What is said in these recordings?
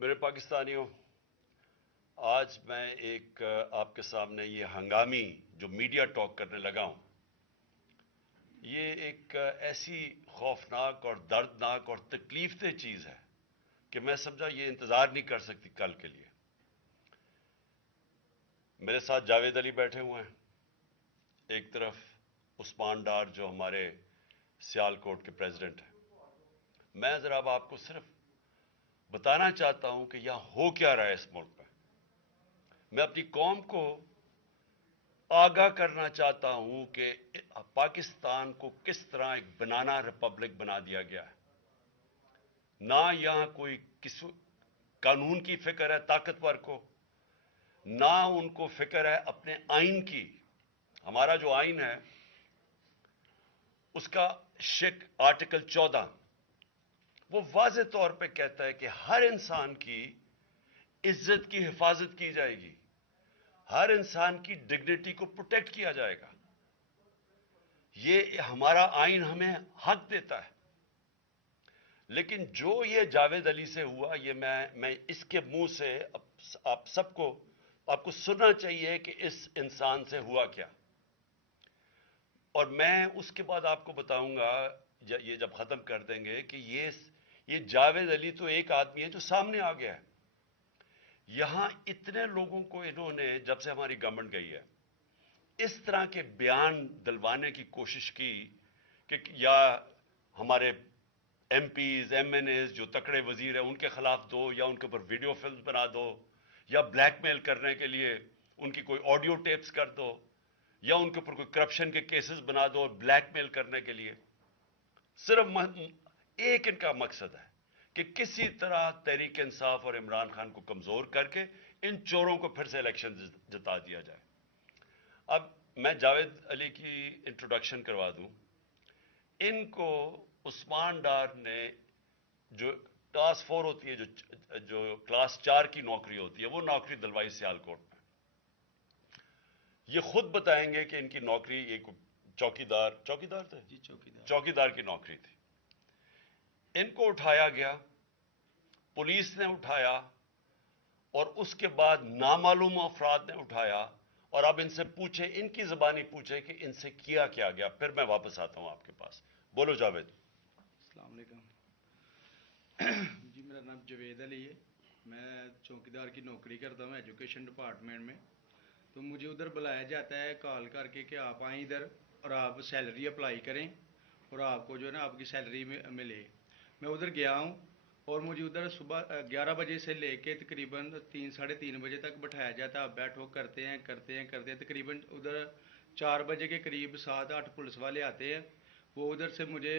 میرے پاکستانیوں، آج میں ایک آپ کے سامنے یہ ہنگامی جو میڈیا ٹاک کرنے لگا ہوں، یہ ایک ایسی خوفناک اور دردناک اور تکلیف دہ چیز ہے کہ میں سمجھا یہ انتظار نہیں کر سکتی کل کے لیے۔ میرے ساتھ جاوید علی بیٹھے ہوئے ہیں، ایک طرف عثمان ڈار جو ہمارے سیال کوٹ کے پریزیڈنٹ ہیں۔ میں ذرا اب آپ کو صرف بتانا چاہتا ہوں کہ یہاں ہو کیا رہا ہے اس ملک میں۔ میں اپنی قوم کو آگاہ کرنا چاہتا ہوں کہ پاکستان کو کس طرح ایک بنانا ریپبلک بنا دیا گیا ہے۔ نہ یہاں کوئی قانون کی فکر ہے طاقتور کو، نہ ان کو فکر ہے اپنے آئین کی۔ ہمارا جو آئین ہے اس کا آرٹیکل 14 وہ واضح طور پہ کہتا ہے کہ ہر انسان کی عزت کی حفاظت کی جائے گی، ہر انسان کی ڈگنیٹی کو پروٹیکٹ کیا جائے گا۔ یہ ہمارا آئین ہمیں حق دیتا ہے۔ لیکن جو یہ جاوید علی سے ہوا، یہ میں اس کے منہ سے آپ کو سننا چاہیے کہ اس انسان سے ہوا کیا۔ اور میں اس کے بعد آپ کو بتاؤں گا، یہ جب ختم کر دیں گے، کہ یہ جاوید علی تو ایک آدمی ہے جو سامنے آ گیا ہے۔ یہاں اتنے لوگوں کو انہوں نے، جب سے ہماری گورنمنٹ گئی ہے، اس طرح کے بیان دلوانے کی کوشش کی کہ یا ہمارے MPs MNAs جو تکڑے وزیر ہیں ان کے خلاف دو، یا ان کے اوپر ویڈیو فلم بنا دو، یا بلیک میل کرنے کے لیے ان کی کوئی آڈیو ٹیپس کر دو، یا ان کے اوپر کوئی کرپشن کے کیسز بنا دو بلیک میل کرنے کے لیے۔ صرف ایک ان کا مقصد ہے کہ کسی طرح تحریک انصاف اور عمران خان کو کمزور کر کے ان چوروں کو پھر سے الیکشن جتا دیا جائے۔ اب میں جاوید علی کی انٹروڈکشن کروا دوں۔ ان کو عثمان ڈار نے، جو کلاس 4 ہوتی ہے، جو کلاس 4 کی نوکری ہوتی ہے، وہ نوکری دلوائی سیال کوٹ میں۔ یہ خود بتائیں گے کہ ان کی نوکری ایک چوکیدار تھے، چوکیدار کی نوکری تھی۔ ان کو اٹھایا گیا، پولیس نے اٹھایا، اور اس کے بعد نامعلوم افراد نے اٹھایا، اور اب ان سے پوچھے، ان کی زبانی پوچھے کہ ان سے کیا گیا۔ پھر میں واپس آتا ہوں آپ کے پاس۔ بولو جاوید۔ السلام علیکم جی، میرا نام جاوید علی ہے۔ میں چوکیدار کی نوکری کرتا ہوں ایجوکیشن ڈپارٹمنٹ میں۔ تو مجھے ادھر بلایا جاتا ہے کال کر کے کہ آپ آئیں ادھر اور آپ سیلری اپلائی کریں اور آپ کو جو ہے نا آپ کی سیلری ملے۔ میں ادھر گیا ہوں اور مجھے ادھر صبح 11 بجے سے لے کے تقریباً 3-3:30 بجے تک بٹھایا جاتا ہے۔ آپ بیٹھو، کرتے ہیں تقریباً ادھر 4 بجے کے قریب 7-8 پولیس والے آتے ہیں۔ وہ ادھر سے مجھے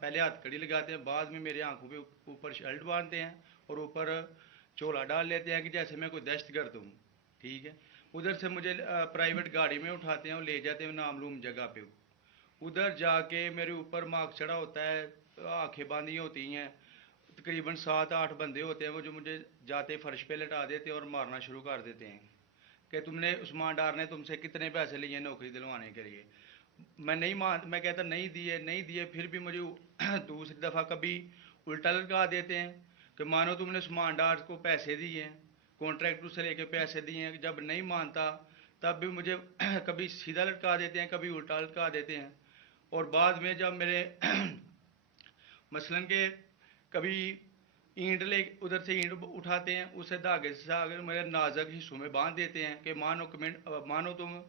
پہلے ہاتھ کڑی لگاتے ہیں، بعد میں میرے آنکھوں پہ اوپر شرٹ باندھتے ہیں اور اوپر چولا ڈال لیتے ہیں کہ جیسے میں کوئی دہشت گرد ہوں، ٹھیک ہے۔ ادھر سے مجھے پرائیویٹ گاڑی میں اٹھاتے ہیں اور لے جاتے ہیں نامعلوم جگہ پہ۔ ادھر جا کے میرے اوپر مارک چڑھا ہوتا ہے، آنکھیں باندھی ہوتی ہیں، تقریباً 7-8 بندے ہوتے ہیں وہ جو مجھے جاتے فرش پہ لٹا دیتے ہیں اور مارنا شروع کر دیتے ہیں کہ تم نے، عثمان ڈار نے تم سے کتنے پیسے لیے نوکری دلوانے کے لیے۔ میں کہتا نہیں دیے، پھر بھی مجھے دوسری دفعہ کبھی الٹا لٹکا دیتے ہیں کہ مانو تم نے عثمان ڈار کو پیسے دیے ہیں، کانٹریکٹر سے لے کے پیسے دیے ہیں۔ جب نہیں مانتا تب بھی مجھے کبھی سیدھا لٹکا دیتے ہیں، کبھی الٹا لٹکا دیتے ہیں۔ اور بعد میں جب میرے مثلاً کہ کبھی اینٹ ادھر سے اینٹ اٹھاتے ہیں، اسے دھاگے سے میرے نازک حصوں میں باندھ دیتے ہیں کہ مانو تم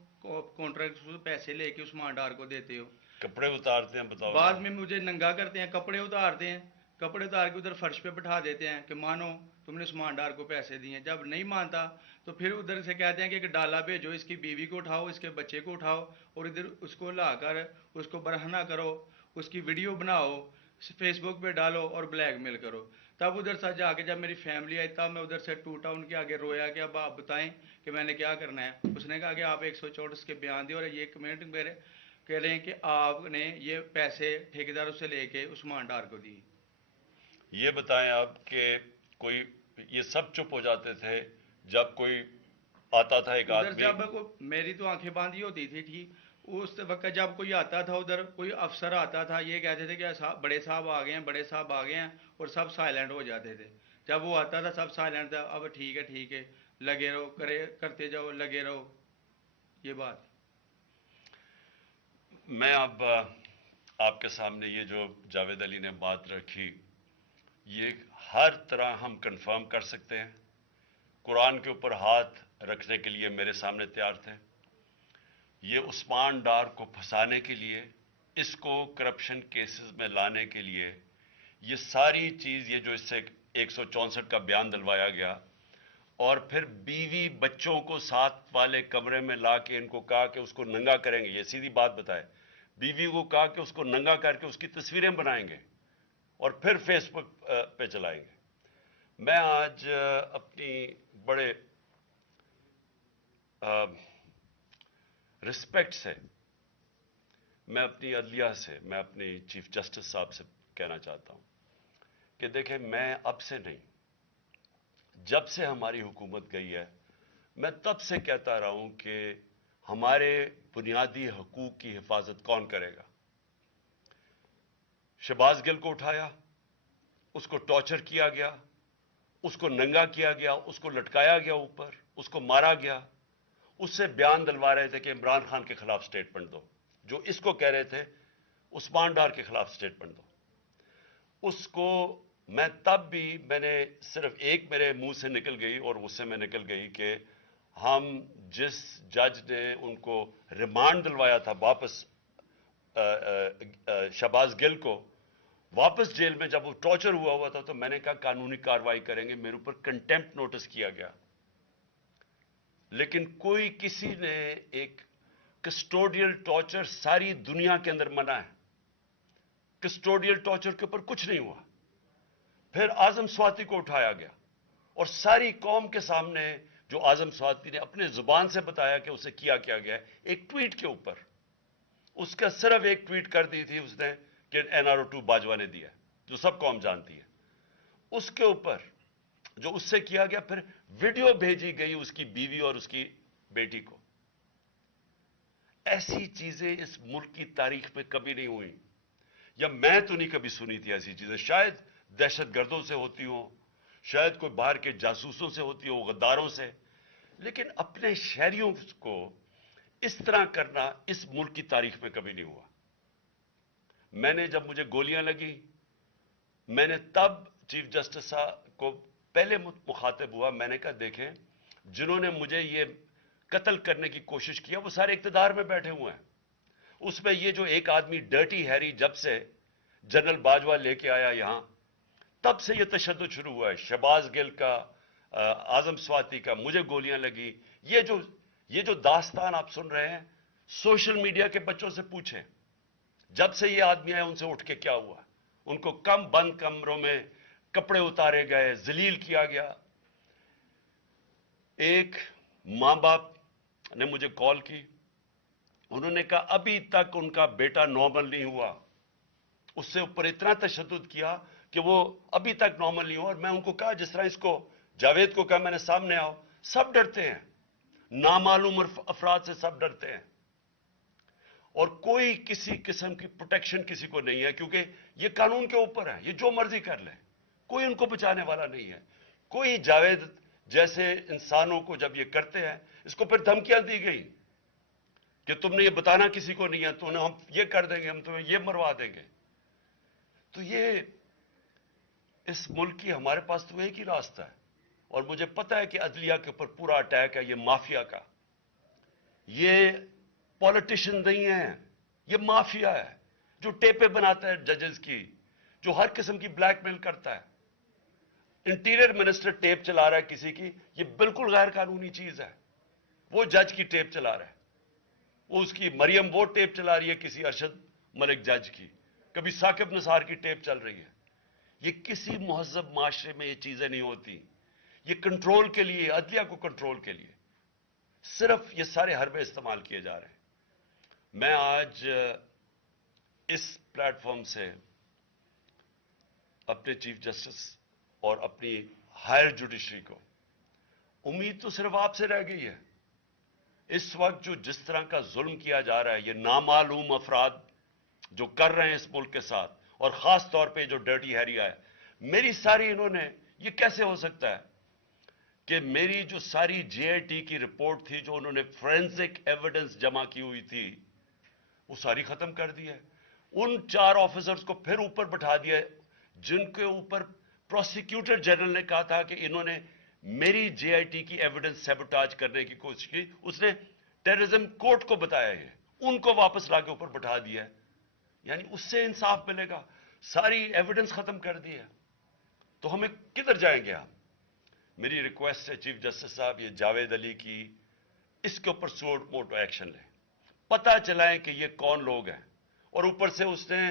کانٹریکٹ سے پیسے لے کے عثمان ڈار کو دیتے ہو۔ کپڑے اتارتے ہیں، بتاؤ بعد ذرا۔ میں مجھے ننگا کرتے ہیں، کپڑے اتارتے ہیں، کپڑے اتار کے ادھر فرش پہ بٹھا دیتے ہیں کہ مانو تم نے عثمان ڈار کو پیسے دیے ہیں۔ جب نہیں مانتا تو پھر ادھر سے کہتے ہیں کہ ایک ڈالا بھیجو، اس کی بیوی کو اٹھاؤ، اس کے بچے کو اٹھاؤ اور ادھر اس کو لا کر اس کو برہنہ کرو، اس کی ویڈیو بناؤ، فیس بک پہ ڈالو اور بلیک میل کرو۔ تب ادھر سے جا کے جب میری فیملی آئی تب میں ادھر سے ٹوٹا، ان کے آگے رویا کہ اب آپ بتائیں کہ میں نے کیا کرنا ہے۔ اس نے کہا کہ آپ 134 کے بیان دیں اور یہ کمنٹ میرے کہہ رہے ہیں کہ آپ نے یہ پیسے ٹھیکیداروں سے لے کے عثمان ڈار کو دی۔ یہ بتائیں آپ کہ کوئی، یہ سب چپ ہو جاتے تھے جب کوئی آتا تھا ایک ادھر آدمی؟ جب میری تو آنکھیں باندھی ہوتی تھی ٹھیک، اس وقت جب کوئی آتا تھا، ادھر کوئی افسر آتا تھا، یہ کہتے تھے کہ بڑے صاحب آ گئے ہیں، بڑے صاحب آ گئے ہیں، اور سب سائلنٹ ہو جاتے تھے۔ جب وہ آتا تھا سب سائلنٹ تھا، اب ٹھیک ہے لگے رہو، کرتے جاؤ، لگے رہو، یہ بات. میں اب آپ کے سامنے یہ جو جاوید علی نے بات رکھی، یہ ہر طرح ہم کنفرم کر سکتے ہیں. قرآن کے اوپر ہاتھ رکھنے کے لیے میرے سامنے تیار تھے. یہ عثمان ڈار کو پھنسانے کے لیے، اس کو کرپشن کیسز میں لانے کے لیے، یہ ساری چیز، یہ جو اس سے 164 کا بیان دلوایا گیا، اور پھر بیوی بچوں کو ساتھ والے کمرے میں لا کے ان کو کہا کہ اس کو ننگا کریں گے. یہ سیدھی بات بتائے، بیوی کو کہا کہ اس کو ننگا کر کے اس کی تصویریں بنائیں گے اور پھر فیس بک پہ چلائیں گے. میں آج اپنی بڑے رسپیکٹ سے، میں اپنی عدلیہ سے، میں اپنی چیف جسٹس صاحب سے کہنا چاہتا ہوں کہ دیکھیں، میں اب سے نہیں، جب سے ہماری حکومت گئی ہے، میں تب سے کہتا رہا ہوں کہ ہمارے بنیادی حقوق کی حفاظت کون کرے گا. شہباز گل کو اٹھایا، اس کو ٹارچر کیا گیا، اس کو ننگا کیا گیا، اس کو لٹکایا گیا اوپر، اس کو مارا گیا. اس سے بیان دلوا رہے تھے کہ عمران خان کے خلاف سٹیٹمنٹ دو، جو اس کو کہہ رہے تھے عثمان ڈار کے خلاف سٹیٹمنٹ دو. اس کو میں تب بھی، میں نے صرف ایک میرے منہ سے نکل گئی اور اس سے میں نکل گئی کہ ہم جس جج نے ان کو ریمانڈ دلوایا تھا واپس، شہباز گل کو واپس جیل میں جب وہ ٹارچر ہوا تھا، تو میں نے کہا قانونی کارروائی کریں گے. میرے اوپر کنٹیمپٹ نوٹس کیا گیا، لیکن کوئی کسی نے ایک کسٹوڈیل ٹارچر ساری دنیا کے اندر منع ہے، کسٹوڈیل ٹارچر کے اوپر کچھ نہیں ہوا. پھر اعظم سواتی کو اٹھایا گیا اور ساری قوم کے سامنے جو اعظم سواتی نے اپنے زبان سے بتایا کہ اسے کیا گیا، ایک ٹویٹ کے اوپر، اس کا صرف ایک ٹویٹ کر دی تھی اس نے کہ NRO2 باجوہ نے دیا، جو سب قوم جانتی ہے. اس کے اوپر جو اس سے کیا گیا، پھر ویڈیو بھیجی گئی اس کی بیوی اور اس کی بیٹی کو. ایسی چیزیں اس ملک کی تاریخ میں کبھی نہیں ہوئی، یا میں تو نہیں کبھی سنی تھی ایسی چیزیں. شاید دہشت گردوں سے ہوتی ہوں، شاید کوئی باہر کے جاسوسوں سے ہوتی ہو، غداروں سے، لیکن اپنے شہریوں کو اس طرح کرنا اس ملک کی تاریخ میں کبھی نہیں ہوا. میں نے جب مجھے گولیاں لگی، میں نے تب چیف جسٹس صاحب کو پہلے مخاطب ہوا. میں نے کہا دیکھیں، جنہوں نے مجھے یہ قتل کرنے کی کوشش کیا وہ سارے اقتدار میں بیٹھے ہوئے ہیں. اس میں یہ جو ایک آدمی ڈرٹی ہیری جب سے جنرل باجوہ لے کے آیا یہاں، تب سے یہ تشدد شروع ہوا ہے. شہباز گل کا، اعظم سواتی کا، مجھے گولیاں لگی. یہ جو داستان آپ سن رہے ہیں، سوشل میڈیا کے بچوں سے پوچھیں، جب سے یہ آدمی آئے ان سے اٹھ کے کیا ہوا. ان کو کم بند کمروں میں کپڑے اتارے گئے، ذلیل کیا گیا. ایک ماں باپ نے مجھے کال کی، انہوں نے کہا ابھی تک ان کا بیٹا نارمل نہیں ہوا. اس سے اوپر اتنا تشدد کیا کہ وہ ابھی تک نارمل نہیں ہوا. اور میں ان کو کہا، جس طرح اس کو جاوید کو کہا میں نے سامنے آؤ، سب ڈرتے ہیں، نامعلوم افراد سے سب ڈرتے ہیں، اور کوئی کسی قسم کی پروٹیکشن کسی کو نہیں ہے، کیونکہ یہ قانون کے اوپر ہے، یہ جو مرضی کر لیں، کوئی ان کو بچانے والا نہیں ہے. کوئی جاوید جیسے انسانوں کو جب یہ کرتے ہیں، اس کو پھر دھمکیاں دی گئی کہ تم نے یہ بتانا کسی کو نہیں ہے، تو ہم یہ کر دیں گے، ہم تمہیں یہ مروا دیں گے. تو یہ اس ملک کی، ہمارے پاس تو ایک ہی راستہ ہے، اور مجھے پتا ہے کہ عدلیہ کے اوپر پورا اٹیک ہے یہ مافیا کا. یہ پولیٹیشن نہیں ہے، یہ مافیا ہے جو ٹیپیں بناتا ہے ججز کی، جو ہر قسم کی بلیک میل کرتا ہے. انٹیریئر منسٹر ٹیپ چلا رہا ہے کسی کی، یہ بالکل غیر قانونی چیز ہے. وہ جج کی ٹیپ چلا رہا ہے، وہ اس کی مریم وہ ٹیپ چلا رہی ہے کسی ارشد ملک جج کی، کبھی ثاقب نثار کی ٹیپ چل رہی ہے. یہ کسی مہذب معاشرے میں یہ چیزیں نہیں ہوتی. یہ کنٹرول کے لیے، عدلیہ کو کنٹرول کے لیے صرف یہ سارے حربے استعمال کیے جا رہے ہیں. میں آج اس پلیٹ فارم سے اپنے چیف جسٹس اور اپنی ہائر جوڈیشری کو، امید تو صرف آپ سے رہ گئی ہے. اس وقت جو جس طرح کا ظلم کیا جا رہا ہے، یہ نامعلوم افراد جو کر رہے ہیں اس ملک کے ساتھ، اور خاص طور پہ جو ڈرٹی ہیری ہے، میری ساری انہوں نے یہ کیسے ہو سکتا ہے کہ میری جو ساری جے آئی ٹی کی رپورٹ تھی جو انہوں نے فورینسک ایویڈنس جمع کی ہوئی تھی وہ ساری ختم کر دی ہے. ان 4 آفیسرز کو پھر اوپر بٹھا دیا جن کے اوپر پروسیکیوٹر جنرل نے کہا تھا کہ انہوں نے میری جے آئی ٹی کی ایویڈنس سیبوٹاج کرنے کی کوشش کی. اس نے ٹیررزم کورٹ کو بتایا ہے, ان کو واپس لا کے اوپر بٹھا دیا ہے. یعنی اس سے انصاف ملے گا؟ ساری ایویڈنس ختم کر دی ہے. تو ہمیں کدھر جائیں گے ہم؟ میری ریکویسٹ ہے چیف جسٹس صاحب, یہ جاوید علی کی اس کے اوپر موٹو ایکشن لیں, پتہ چلائیں کہ یہ کون لوگ ہیں. اور اوپر سے اس نے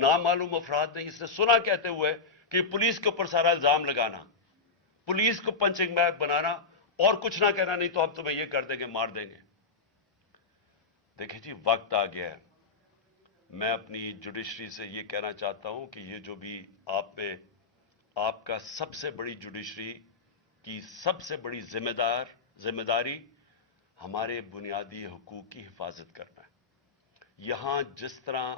نامعلوم افراد نے اس نے سنا کہتے ہوئے کہ پولیس کے اوپر سارا الزام لگانا, پولیس کو پنچنگ بیگ بنانا اور کچھ نہ کہنا, نہیں تو ہم تمہیں یہ کر دیں گے, مار دیں گے. دیکھیں جی, وقت آ گیا ہے. میں اپنی جوڈیشری سے یہ کہنا چاہتا ہوں کہ یہ جو بھی آپ کا سب سے بڑی جوڈیشری کی سب سے بڑی ذمہ داری ہمارے بنیادی حقوق کی حفاظت کرنا ہے. یہاں جس طرح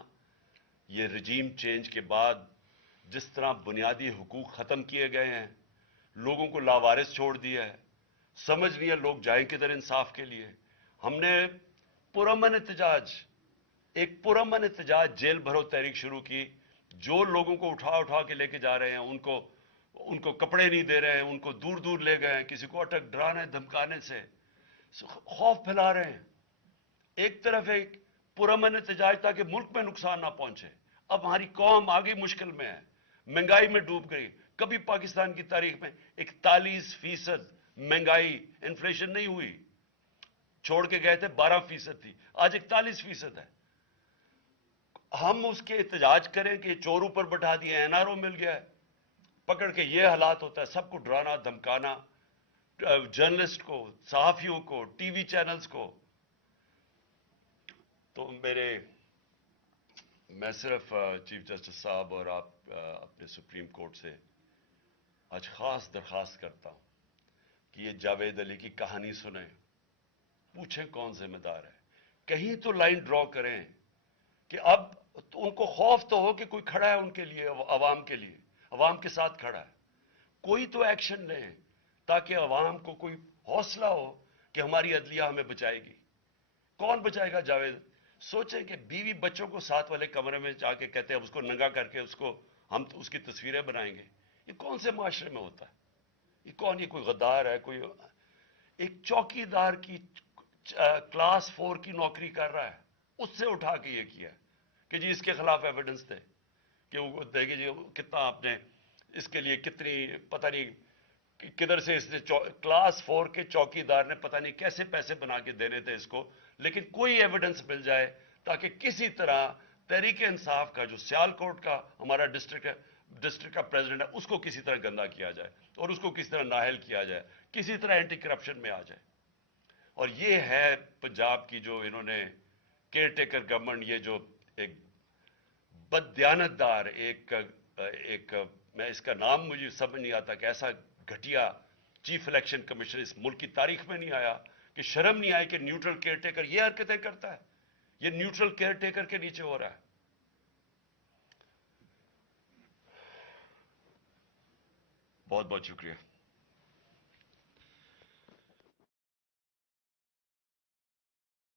یہ رجیم چینج کے بعد جس طرح بنیادی حقوق ختم کیے گئے ہیں, لوگوں کو لاوارث چھوڑ دیا ہے, سمجھ نہیں ہے لوگ جائیں کدھر انصاف کے لیے. ہم نے ایک پرامن احتجاج جیل بھرو تحریک شروع کی. جو لوگوں کو اٹھا کے لے کے جا رہے ہیں, ان کو کپڑے نہیں دے رہے ہیں, ان کو دور دور لے گئے ہیں, کسی کو اٹک ڈرانے دھمکانے سے خوف پھیلا رہے ہیں. ایک طرف ایک پرامن احتجاج تاکہ ملک میں نقصان نہ پہنچے. اب ہماری قوم آگے مشکل میں ہے, مہنگائی میں ڈوب گئی. کبھی پاکستان کی تاریخ میں 41% مہنگائی انفلیشن نہیں ہوئی. چھوڑ کے گئے تھے 12% تھی, آج 41% ہے. ہم اس کے احتجاج کریں کہ چور اوپر بٹھا دیے, این آر او مل گیا ہے, پکڑ کے یہ حالات ہوتا ہے. سب کو ڈرانا دھمکانا, جرنلسٹ کو, صحافیوں کو, ٹی وی چینلز کو. تو میں صرف چیف جسٹس صاحب اور آپ اپنے سپریم کورٹ سے آج خاص درخواست کرتا ہوں کہ یہ جاوید علی کی کہانی سنیں, پوچھیں کون ذمہ دار ہے. کہیں تو لائن ڈرا کریں کہ اب ان کو خوف تو ہو کہ کوئی کھڑا ہے ان کے لیے, عوام کے لیے, عوام کے ساتھ کھڑا ہے. کوئی تو ایکشن لیں تاکہ عوام کو کوئی حوصلہ ہو کہ ہماری عدلیہ ہمیں بچائے گی. کون بچائے گا جاوید؟ سوچیں کہ بیوی بچوں کو ساتھ والے کمرے میں جا کے کہتے ہیں اس کو ننگا کر کے ہم اس کی تصویریں بنائیں گے. یہ کون سے معاشرے میں ہوتا ہے؟ یہ کون, یہ کوئی غدار ہے؟ کوئی ایک چوکی دار کی کلاس 4 کی نوکری کر رہا ہے, اس سے اٹھا کے یہ کیا کہ جی اس کے خلاف ایویڈنس دے کہ وہ دیکھیں جی کتنا آپ نے اس کے لیے کتنی, پتہ نہیں کدھر سے اس نے کلاس 4 کے چوکی دار نے پتہ نہیں کیسے پیسے بنا کے دینے تھے اس کو, لیکن کوئی ایویڈنس مل جائے تاکہ کسی طرح تحریک انصاف کا جو سیال کوٹ کا ہمارا ڈسٹرکٹ کا پریزیڈنٹ ہے اس کو کسی طرح گندا کیا جائے اور اس کو کسی طرح نااہل کیا جائے, کسی طرح اینٹی کرپشن میں آ جائے. اور یہ ہے پنجاب کی جو انہوں نے کیئر ٹیکر گورنمنٹ, یہ جو ایک بددیانت دار ایک میں اس کا نام مجھے سمجھ نہیں آتا کہ ایسا گھٹیا چیف الیکشن کمیشن اس ملک کی تاریخ میں نہیں آیا کہ شرم نہیں آئی کہ نیوٹرل کیئر ٹیکر یہ حرکتیں کرتا ہے. یہ نیوٹرل کیئر ٹیکر کے نیچے ہو رہا ہے. بہت بہت شکریہ.